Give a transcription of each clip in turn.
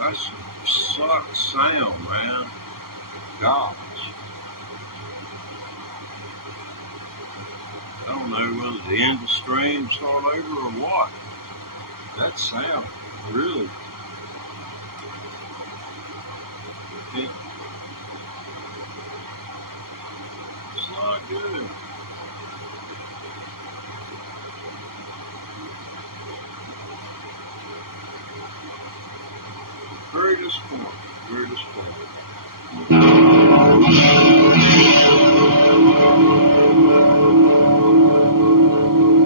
That's sucks sound, man. Gosh. I don't know whether the end of the stream start over or what. That sound really, it, it's not good. Very disappointing. Very disappointing.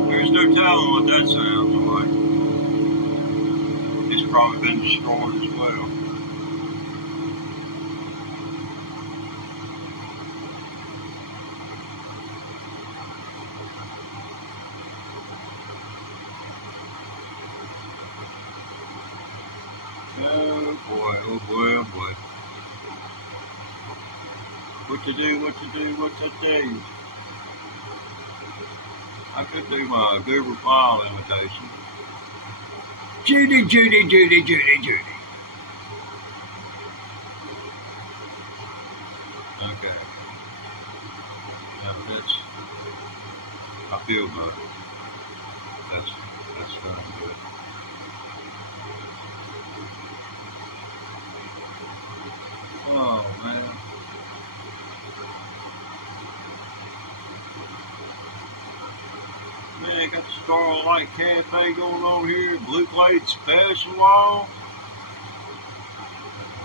There's no telling what that sounds like. It's probably been destroyed as well. Oh boy, oh boy, oh boy. What to do, what to do, what to do. I could do my Google file imitation. Judy, Judy, Judy, Judy, Judy. Okay. Now that's, I feel good. That's going good. Oh man. Man, got the Starlight Cafe going on here, Blue Plate Special on.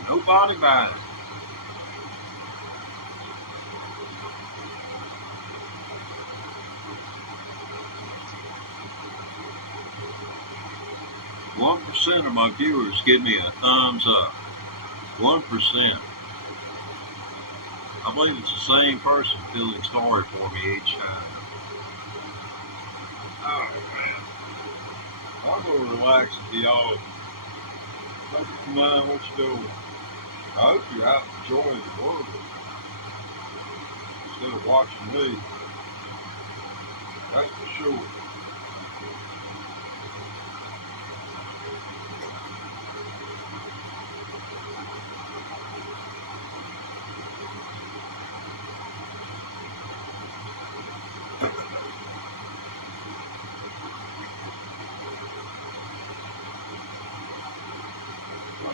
Nobody buying. 1% of my viewers give me a thumbs up. 1%. I believe it's the same person feeling sorry for me each time. Alright, man. I'm gonna relax and be all focus your mind what you're doing. I hope you're out enjoying the world instead of watching me. That's for sure.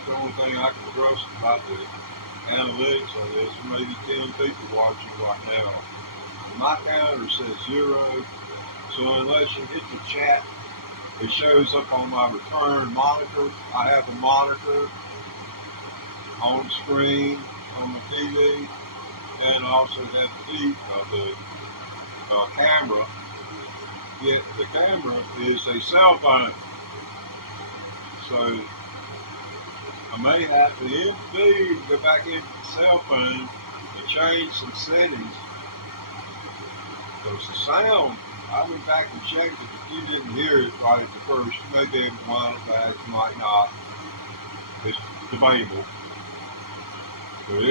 The only thing I can trust about the analytics on this, maybe 10 people watching right now. My counter says 0, so unless you hit the chat, it shows up on my return monitor. I have a monitor on the screen on the TV, and I also have the camera. Yet the camera is a cell phone, so I may have to end the feed, go back into the cell phone and change some settings. Because the sound, I went back and checked it. If you didn't hear it right at the first, you may be able to wind it back, you might not. It's debatable. But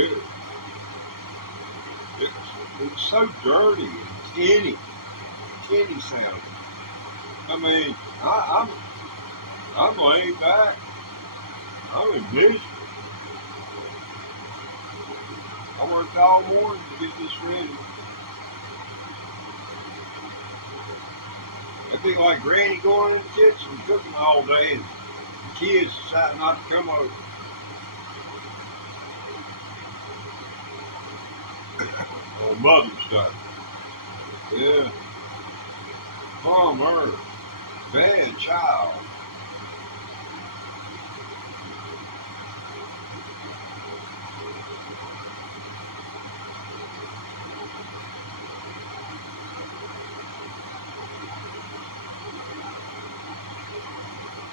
it's so dirty and tinny sounding. I mean, I'm laying back. I'm in misery. I worked all morning to get this ready. It'd be like Granny going in the kitchen cooking all day and The kids decided not to come over. On Mother's Day. Yeah. Bummer. Bad child.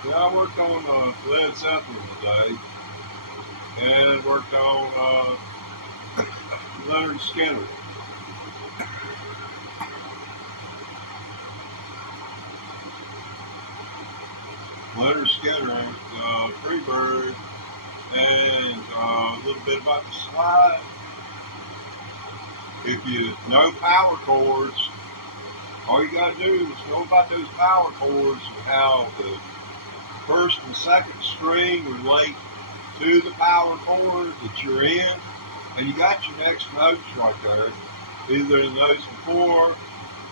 Yeah, I worked on Led Zeppelin today, and worked on Leonard Skinner. Leonard Skinner, Freebird, and a little bit about the slide. If you know power chords, all you got to do is know about those power chords and how the first and second string relate to the power chord that you're in, and you got your next notes right there. Either the notes before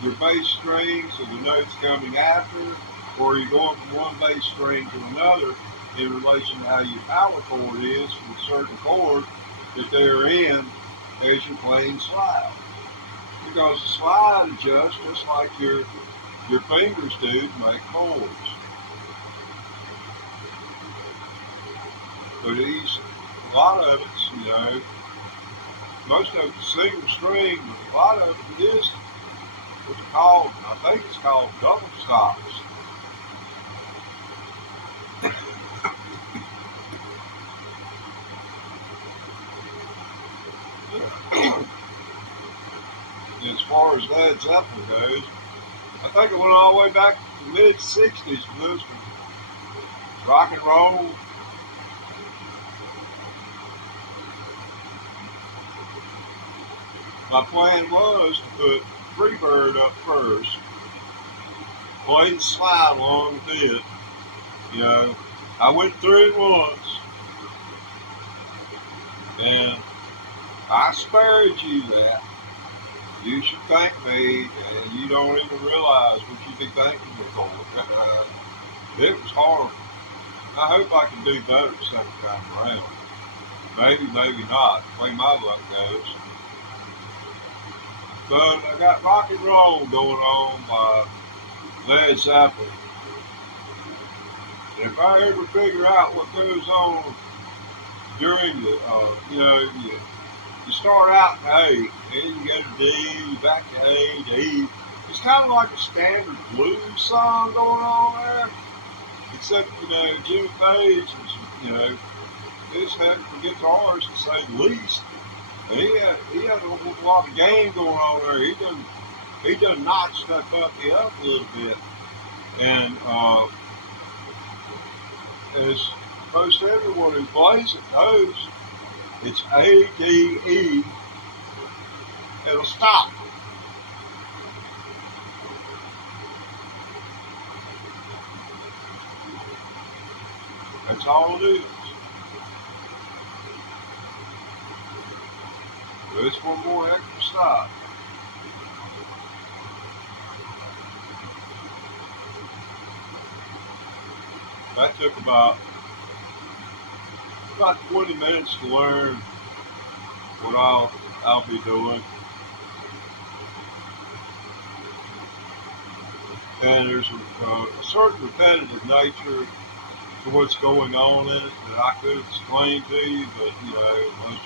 your bass strings or the notes coming after, or you're going from one bass string to another in relation to how your power chord is for a certain chord that they're in as you're playing slide. Because the slide adjusts just like your fingers do to make chords. But a lot of it's, most of it's single string, but a lot of it is what's called, I think it's called double stops. As far as Led Zeppelin goes, I think it went all the way back to the mid-60s for this one. Rock and roll. My plan was to put Freebird up first, play the slide along with it. I went through it once, and I spared you that. You should thank me, and you don't even realize what you'd be thanking me for. It was horrible. I hope I can do better the second time around. Maybe, maybe not, the way my luck goes. But I got rock and roll going on by Led Zeppelin. And if I ever figure out what goes on during you start out in A, then you go to D, back to A, D. It's kind of like a standard blues song going on there. Except, Jimmy Page is, this had for guitars to say the least. And he had a lot of game going on there. He done notch stuff up a little bit. And as most everyone who plays it knows, it's A, D, E. It'll stop. That's all it is. There's one more extra stop. That took about 20 minutes to learn what I'll be doing. And there's a certain repetitive nature to what's going on in it that I could explain to you, but unless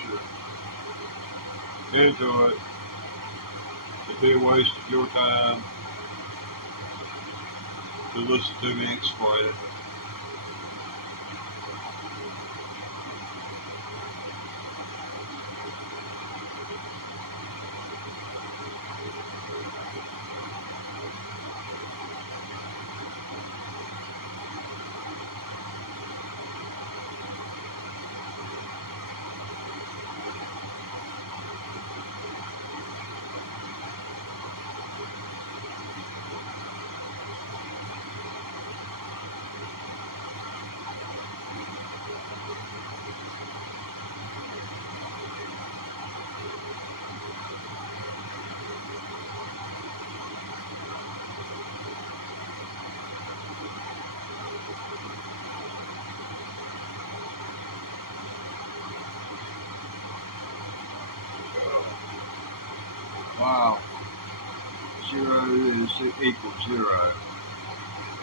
you're into it, it'd be a waste of your time to listen to me explain it. equals 0.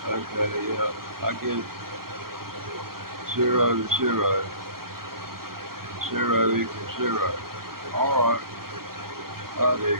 Okay, yeah, I get 0 to 0. 0 equals 0. Alright, I dig it.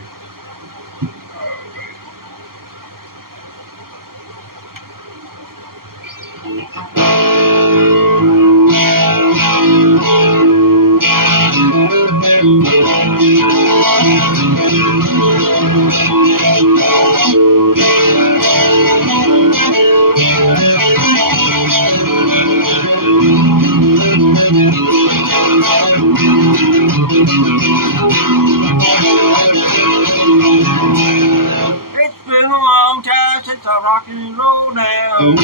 It's been a long time since I rock and roll down.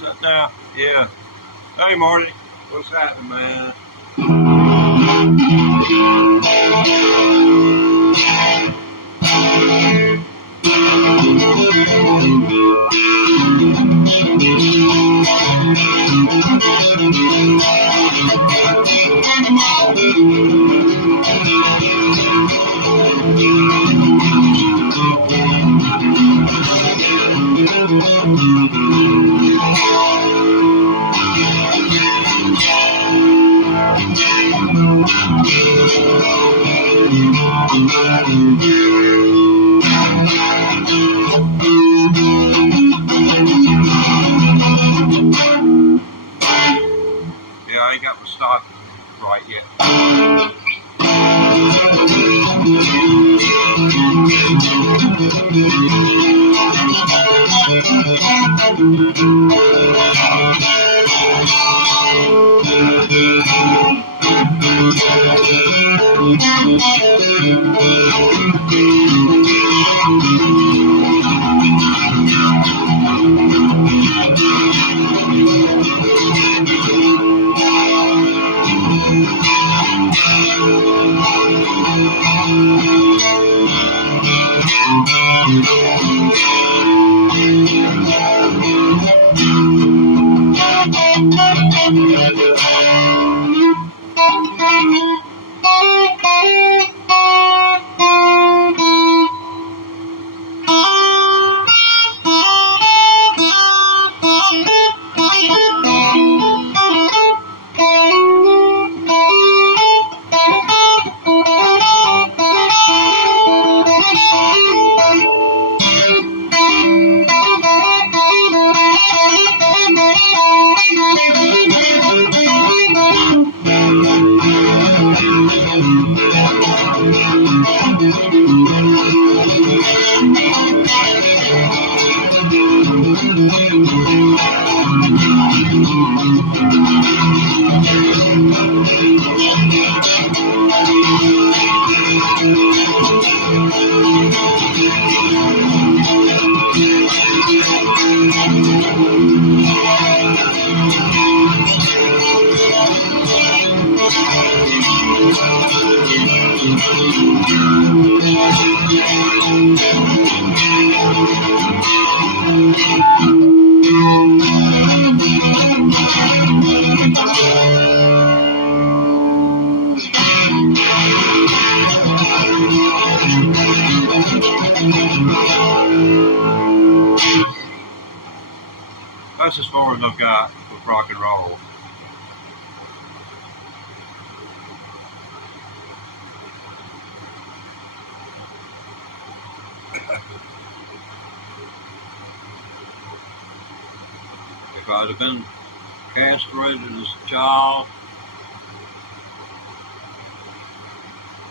Shut down. Yeah. Hey, Marty. What's happening, man? Yeah, I ain't got my stock right yet. That's as far as I've got with rock and roll. If I'd have been castrated as a child,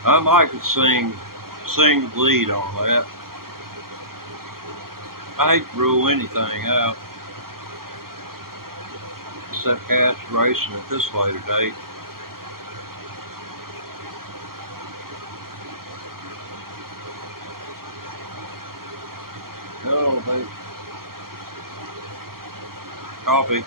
I might could sing the lead on that. I hate to rule anything out except castration at this later date. Oh, baby. Coffee.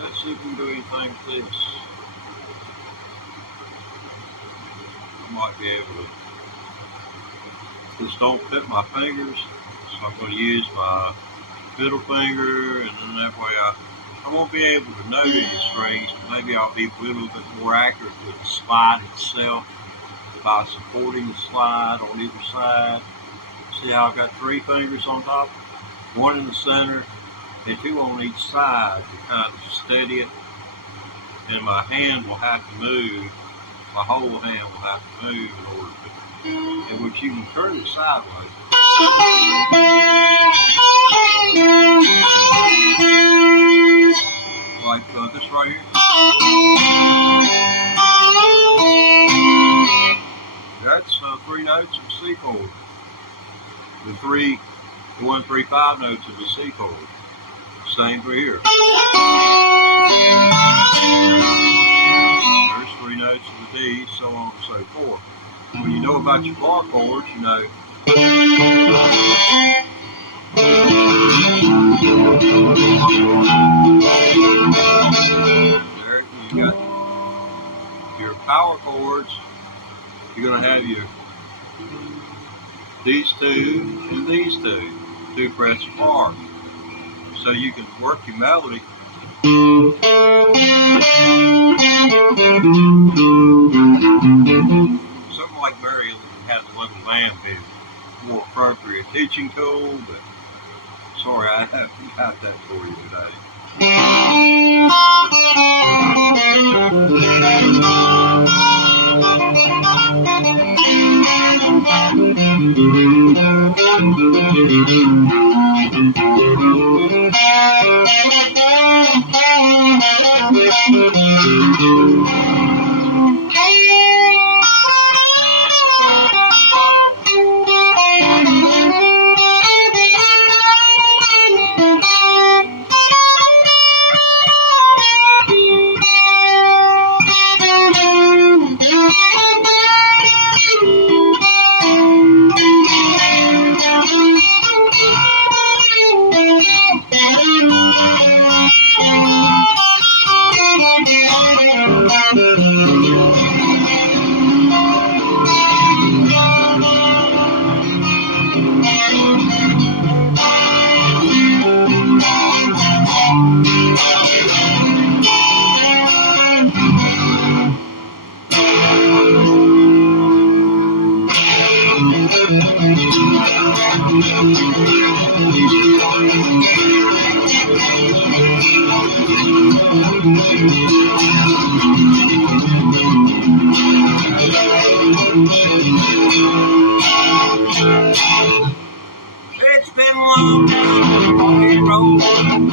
Let's see if we can do anything with this. I might be able to. This don't fit my fingers, so I'm going to use my middle finger, and then that way I won't be able to note any strings, but maybe I'll be a little bit more accurate with the slide itself by supporting the slide on either side. See how I've got 3 fingers on top, 1 in the center, and 2 on each side to kind of steady it. And my hand will have to move, my whole hand will have to move in order to, in which you can turn it sideways. Like this right here. That's 3 notes of C chord. The 1, 3, 5 notes of the C chord. Same for here. There's 3 notes of the D, so on and so forth. When you know about your bar chords, you know. There you got your power chords. You're going to have these 2 and these 2 frets apart. So you can work your melody. Something like Mary Had a Little Lamb is more appropriate teaching tool, but sorry, I haven't got that for you today. It's been a long day, rolling.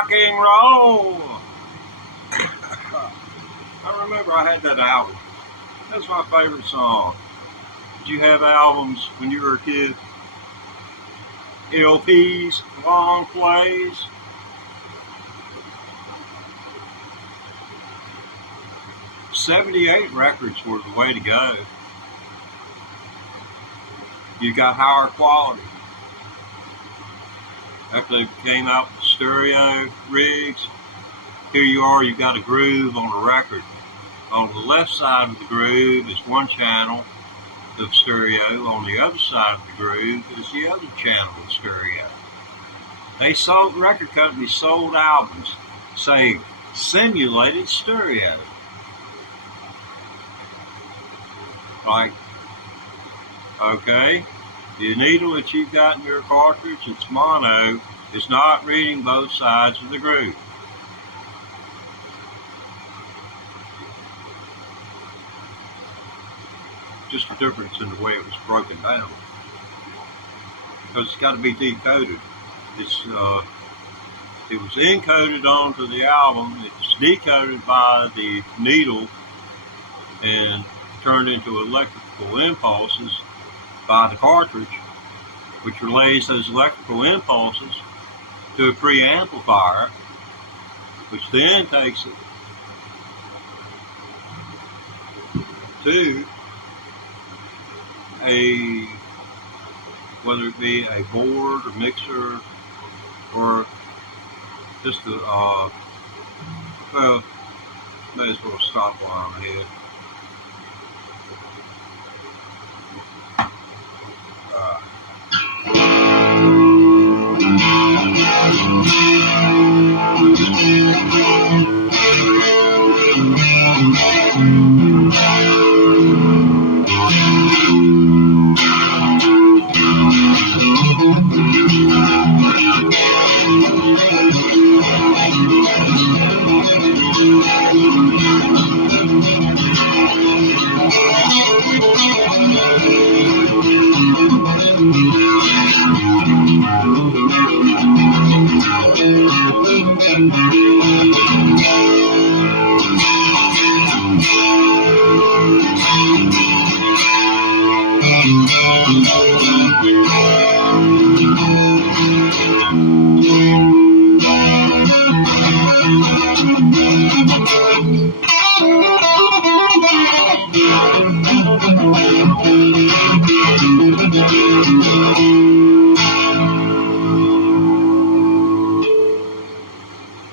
rock and roll. I remember I had that album. That's my favorite song. Did you have albums when you were a kid? LPs, long plays. '78 records were the way to go. You got higher quality. After they came out with stereo rigs, here you are, you got a groove on a record. On the left side of the groove is one channel of stereo. On the other side of the groove is the other channel of stereo. Record companies sold albums saying simulated stereo. Like, okay, the needle that you've got in your cartridge, it's mono, is not reading both sides of the groove. Just a difference in the way it was broken down. Because it's got to be decoded. It was encoded onto the album. It's decoded by the needle and turned into electrical impulses by the cartridge, which relays those electrical impulses to a preamplifier, which then takes it to whether it be a board or mixer or just well, may as well stop while I'm ahead.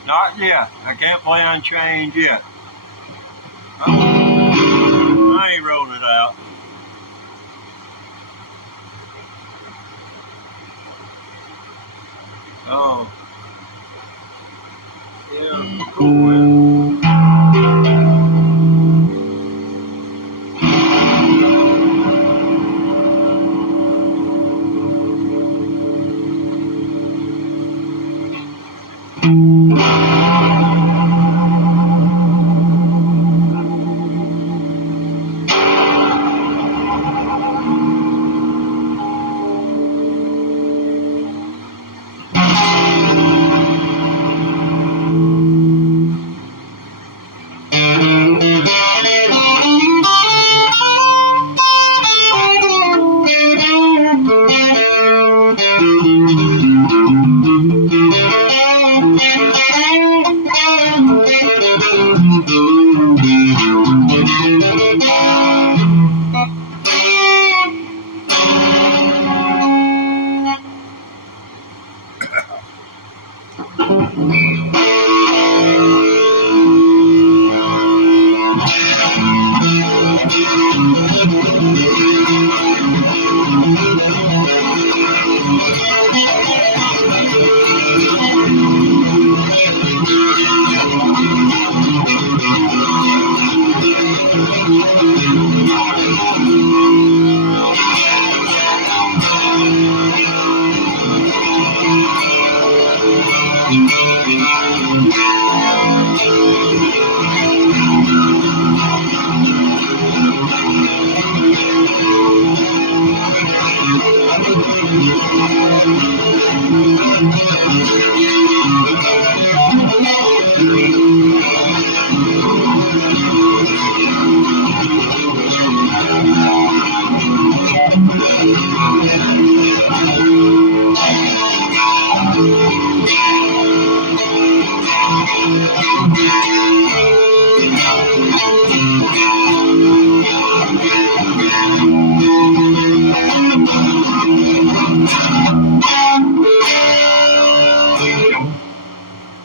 Not yet. I can't play Unchained yet. I ain't rolling it out. Oh. Yeah, cool.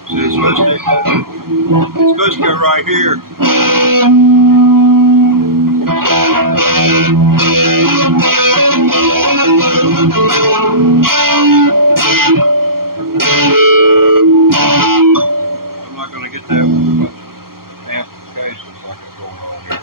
See, it's supposed to go right here. I'm not going to get that with too much amplifications like it's going on here.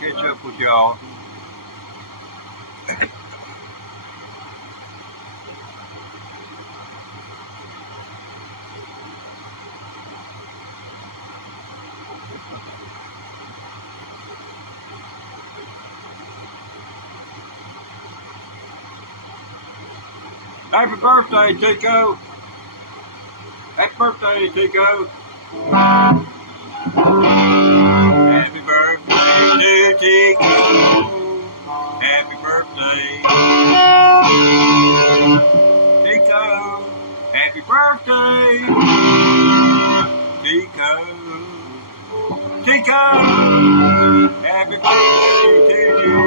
Catch up with y'all. Happy birthday, Tico. Happy birthday, Tico. Happy birthday to Tico. Happy birthday. Tico. Happy birthday. Tico. Tico. Happy birthday to you.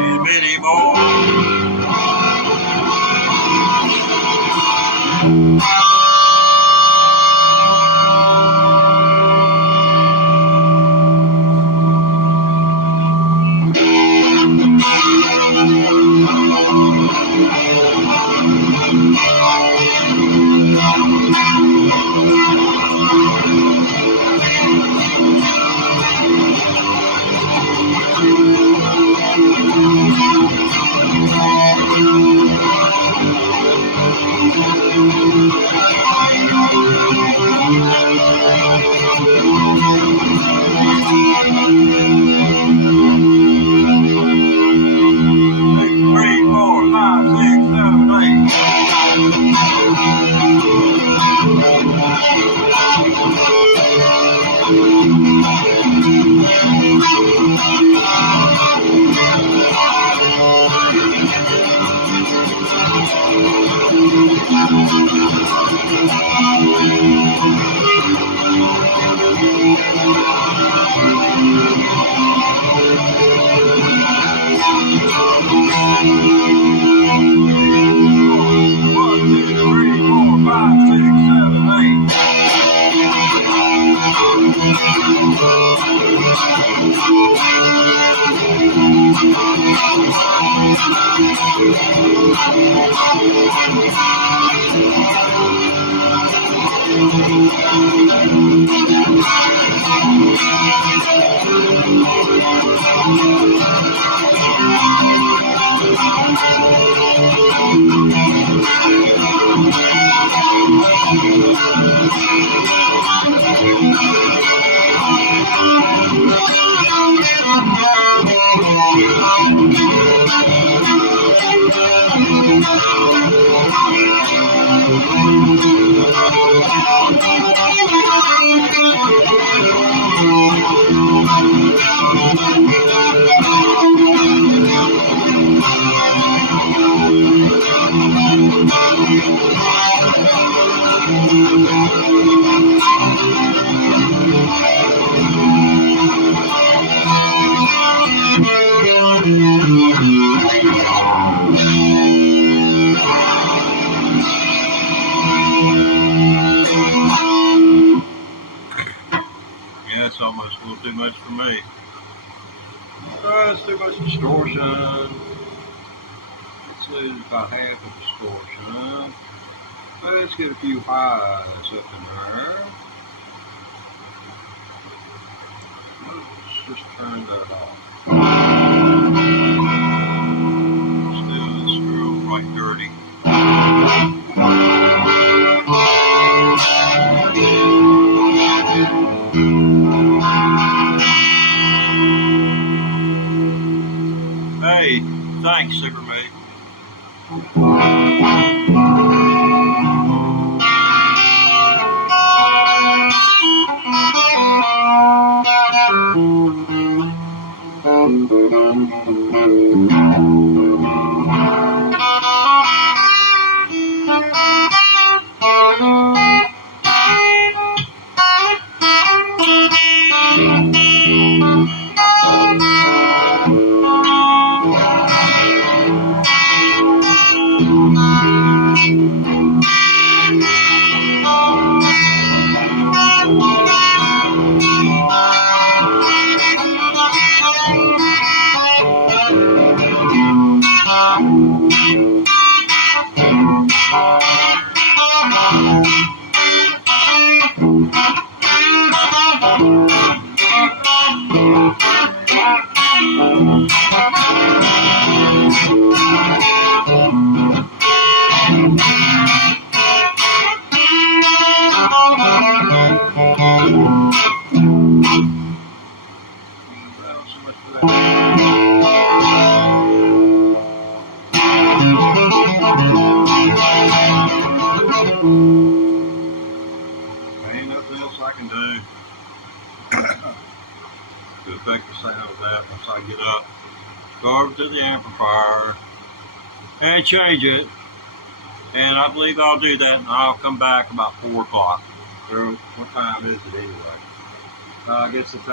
And many more. Yeah, it's almost a little too much for me. It's too much distortion. Let's lose about half of distortion. Let's get a few highs up in there. Let's just turn that off. Still, it's real right dirty. Hey, thanks, Supermate. Ain't nothing else I can do to affect the sound of that once I get up. Go over to the amplifier and change it. And I believe I'll do that, and I'll come back about 4 o'clock. What time is it anyway? I guess it's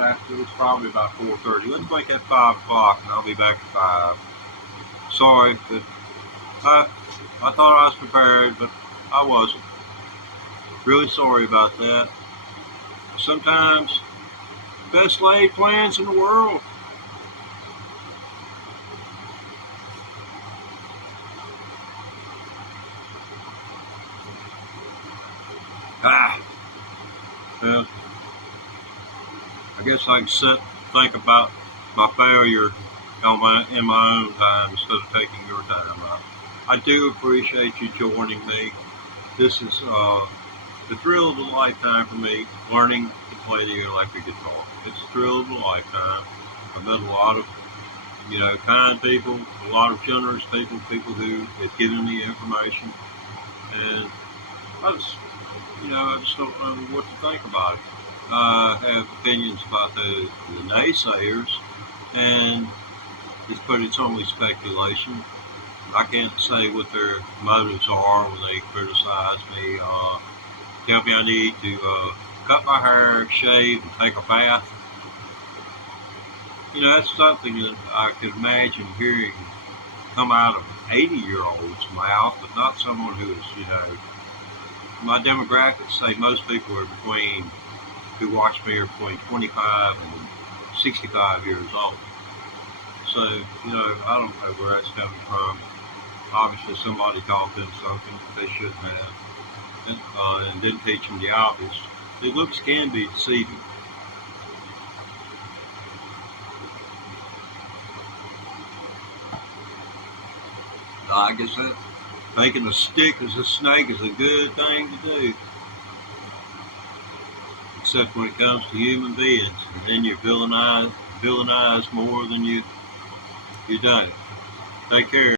probably about 4:30. Let's make it 5 o'clock, and I'll be back at 5. Sorry, but I thought I was prepared, but I wasn't. Really sorry about that. Sometimes, best laid plans in the world. Well, I guess I can sit and think about my failure in my own time instead of taking your time out. I do appreciate you joining me. This is the thrill of a lifetime for me, learning to play the electric guitar. It's a thrill of a lifetime. I met a lot of, kind people, a lot of generous people who have given me information, and I just don't know what to think about it. I have opinions about the naysayers, and it's only speculation. I can't say what their motives are when they criticize me. Tell me I need to cut my hair, shave, and take a bath. That's something that I could imagine hearing come out of an 80-year-old's mouth, but not someone who is, my demographics say most people who watch me are between 25 and 65 years old. So, I don't know where that's coming from. Obviously, somebody taught them something they shouldn't have. and didn't teach them the obvious. The looks can be deceiving. I guess that thinking a stick is a snake is a good thing to do, except when it comes to human beings, and then you villainize more than you don't. Take care.